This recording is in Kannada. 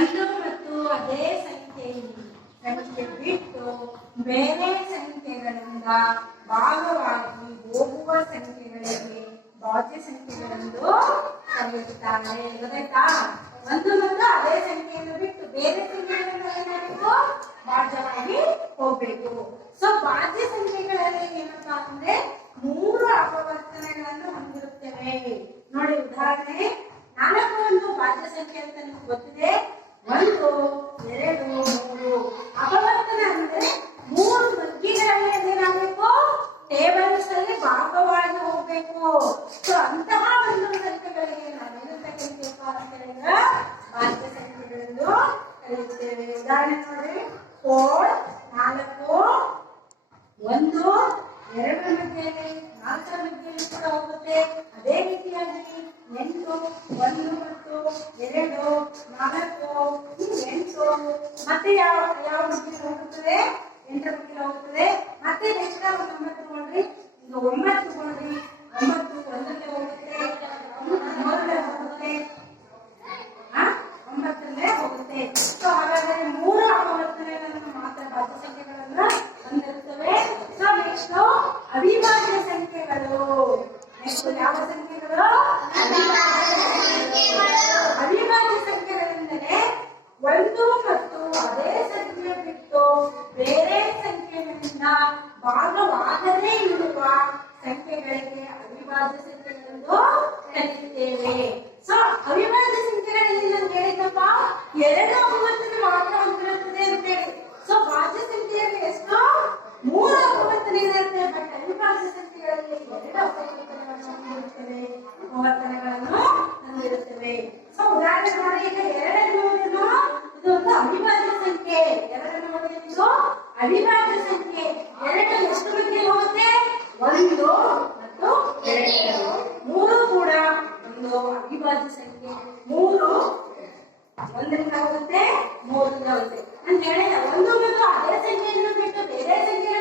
ಒಂದು ಮತ್ತು ಅದೇ ಸಂಖ್ಯೆ ಬಿಟ್ಟು ಬೇರೆ ಸಂಖ್ಯೆಗಳಿಂದ ಭಾಗವಾಗಿ ಹೋಗುವ ಸಂಖ್ಯೆಗಳಿಗೆ ಭಾಜ್ಯ ಸಂಖ್ಯೆಗಳೆಂದು ಕರೆಯುತ್ತಾರೆ. ಗೊತ್ತಾಯ್ತಾ? ಒಂದು ಮತ್ತು ಅದೇ ಸಂಖ್ಯೆಯನ್ನು ಬಿಟ್ಟು ಬೇರೆ ಸಂಖ್ಯೆಗಳಿಂದ ಏನಾಗಬೇಕು? ಭಾಜ್ಯವಾಗಿ ಹೋಗ್ಬೇಕು. ಸೊ ಭಾಜ್ಯ ಸಂಖ್ಯೆಗಳಲ್ಲಿ ಏನಪ್ಪಾ ಅಂದ್ರೆ 3 ಅಪವರ್ತನಗಳನ್ನು ಹೊಂದಿರುತ್ತವೆ. ನೋಡಿ, ಉದಾಹರಣೆ 4 ಒಂದು ಭಾಜ್ಯ ಸಂಖ್ಯೆ ಅಂತ ನಿಮ್ಗೆ ಗೊತ್ತಿದೆ. 1, 2, 3 ಅಪವರ್ತನ ಅಂದ್ರೆ 3 ಮಗ್ಗಿಗಳಲ್ಲಿ ಅದೇನಾಗಬೇಕು? ಟೇಬಲ್ಸ್ ಅಲ್ಲಿ ಭಾಗವಾಗಿ ಹೋಗ್ಬೇಕು. ಸೊ ಅಂತಹ ಒಂದು ಸಂಖ್ಯೆಗಳಿಗೆ ನಾವೇನಂತ ಕರಿತೀವಪ್ಪ ಅಂತ ಹೇಳಿದ್ರೆ ಭಾಜ್ಯ ಸಂಖ್ಯೆಗಳೆಂದು ಕರೆಯುತ್ತೇವೆ. ಉದಾಹರಣೆ ನೋಡಿ, 4 1 2 ಮಧ್ಯೆಯಲ್ಲಿ 4 ಮಧ್ಯೆಯಲ್ಲಿ ಕೂಡ ಹೋಗುತ್ತೆ. ಅದೇ ರೀತಿಯಾಗಿ 8 1 ಮತ್ತು 2 4 8 ಮತ್ತೆ ಯಾವ ಮಧ್ಯೆ ಹೋಗುತ್ತದೆ? 8 ಮಧ್ಯೆ ಹೋಗುತ್ತದೆ. ಮತ್ತೆ ನೆಕ್ಸ್ಟ್ 9 ನೋಡ್ರಿ, ಈಗ 9 ತಗೊಳ್ರಿ. 9 1ಕ್ಕೆ ಹೋಗುತ್ತೆ, 3ಕ್ಕೆ ಹೋಗುತ್ತೆ, 9ಕ್ಕೆ ಹೋಗುತ್ತೆ. ಸೊ ಹಾಗಾದ್ರೆ 3 ಅಪವರ್ತನಗಳನ್ನು ಮಾತ್ರ ಭಾಜ್ಯ ಸಂಖ್ಯೆಗಳನ್ನ ಹೊಂದಿರುತ್ತವೆ. ಸೊ ನೆಕ್ಸ್ಟ್ ಅವಿಭಾಜ್ಯ ಸಂಖ್ಯೆಗಳು. ನೆಕ್ಸ್ಟ್ ಯಾವ ಸಂಖ್ಯೆಗಳು? ಅವಿಭಾಜ್ಯ ಸಂಖ್ಯೆಗಳೆಂದರೆ 1 ಮತ್ತು ಅದೇ ಸಂಖ್ಯೆ ಬಿಟ್ಟು ಬೇರೆ ಸಂಖ್ಯೆಗಳಿಂದ ಭಾಗವಾಗದೇ ಇರುವ ಸಂಖ್ಯೆಗಳಿಗೆ ಅವಿಭಾಜ್ಯ ಸಂಖ್ಯೆಗಳೆಂದು ಕರೆಯುತ್ತೇವೆ. ಸೊ ಅವಿಭಾಜ್ಯ ಸಂಖ್ಯೆಗಳಲ್ಲಿ ನಾನು ಹೇಳಿದ್ದಪ್ಪ 2 ಅಪವರ್ತನ ಮಾತ್ರ ಹೊಂದಿರುತ್ತದೆ ಅಂತ ಹೇಳಿ. ಸೊ ಭಾಜ್ಯ ಸಂಖ್ಯೆಯಲ್ಲಿ ಎಷ್ಟು? 3 ಅಪವರ್ತನ ಇರುತ್ತೆ. ಬಟ್ ಅವಿಭಾಜ್ಯ ಸಂಖ್ಯೆಗಳಲ್ಲಿ 2 ಅಪವರ್ತನಗಳನ್ನು ಹೊಂದಿರುತ್ತವೆ. ಸೊ ಉದಾಹರಣೆ ನೋಡಿ, ಈಗ 2 ಇದು ಒಂದು ಅವಿಭಾಜ್ಯ ಸಂಖ್ಯೆ. 2 ಇದು ಅವಿಭಾಜ್ಯ ಸಂಖ್ಯೆ. 2 ಎಷ್ಟು ಬಗ್ಗೆ ಹೋಗುತ್ತೆ? 1 ಮತ್ತು 2. 3 ಕೂಡ ಒಂದು ಅವಿಭಾಜ್ಯ ಸಂಖ್ಯೆ. 3 1ರಿಂದ ಹೋಗುತ್ತೆ, 3ರಿಂದ ಹೋಗುತ್ತೆ ಅಂತ ಹೇಳಿದ. 1 ಮತ್ತು ಅದೇ ಸಂಖ್ಯೆಯನ್ನು ಬಿಟ್ಟು ಬೇರೆ ಸಂಖ್ಯೆ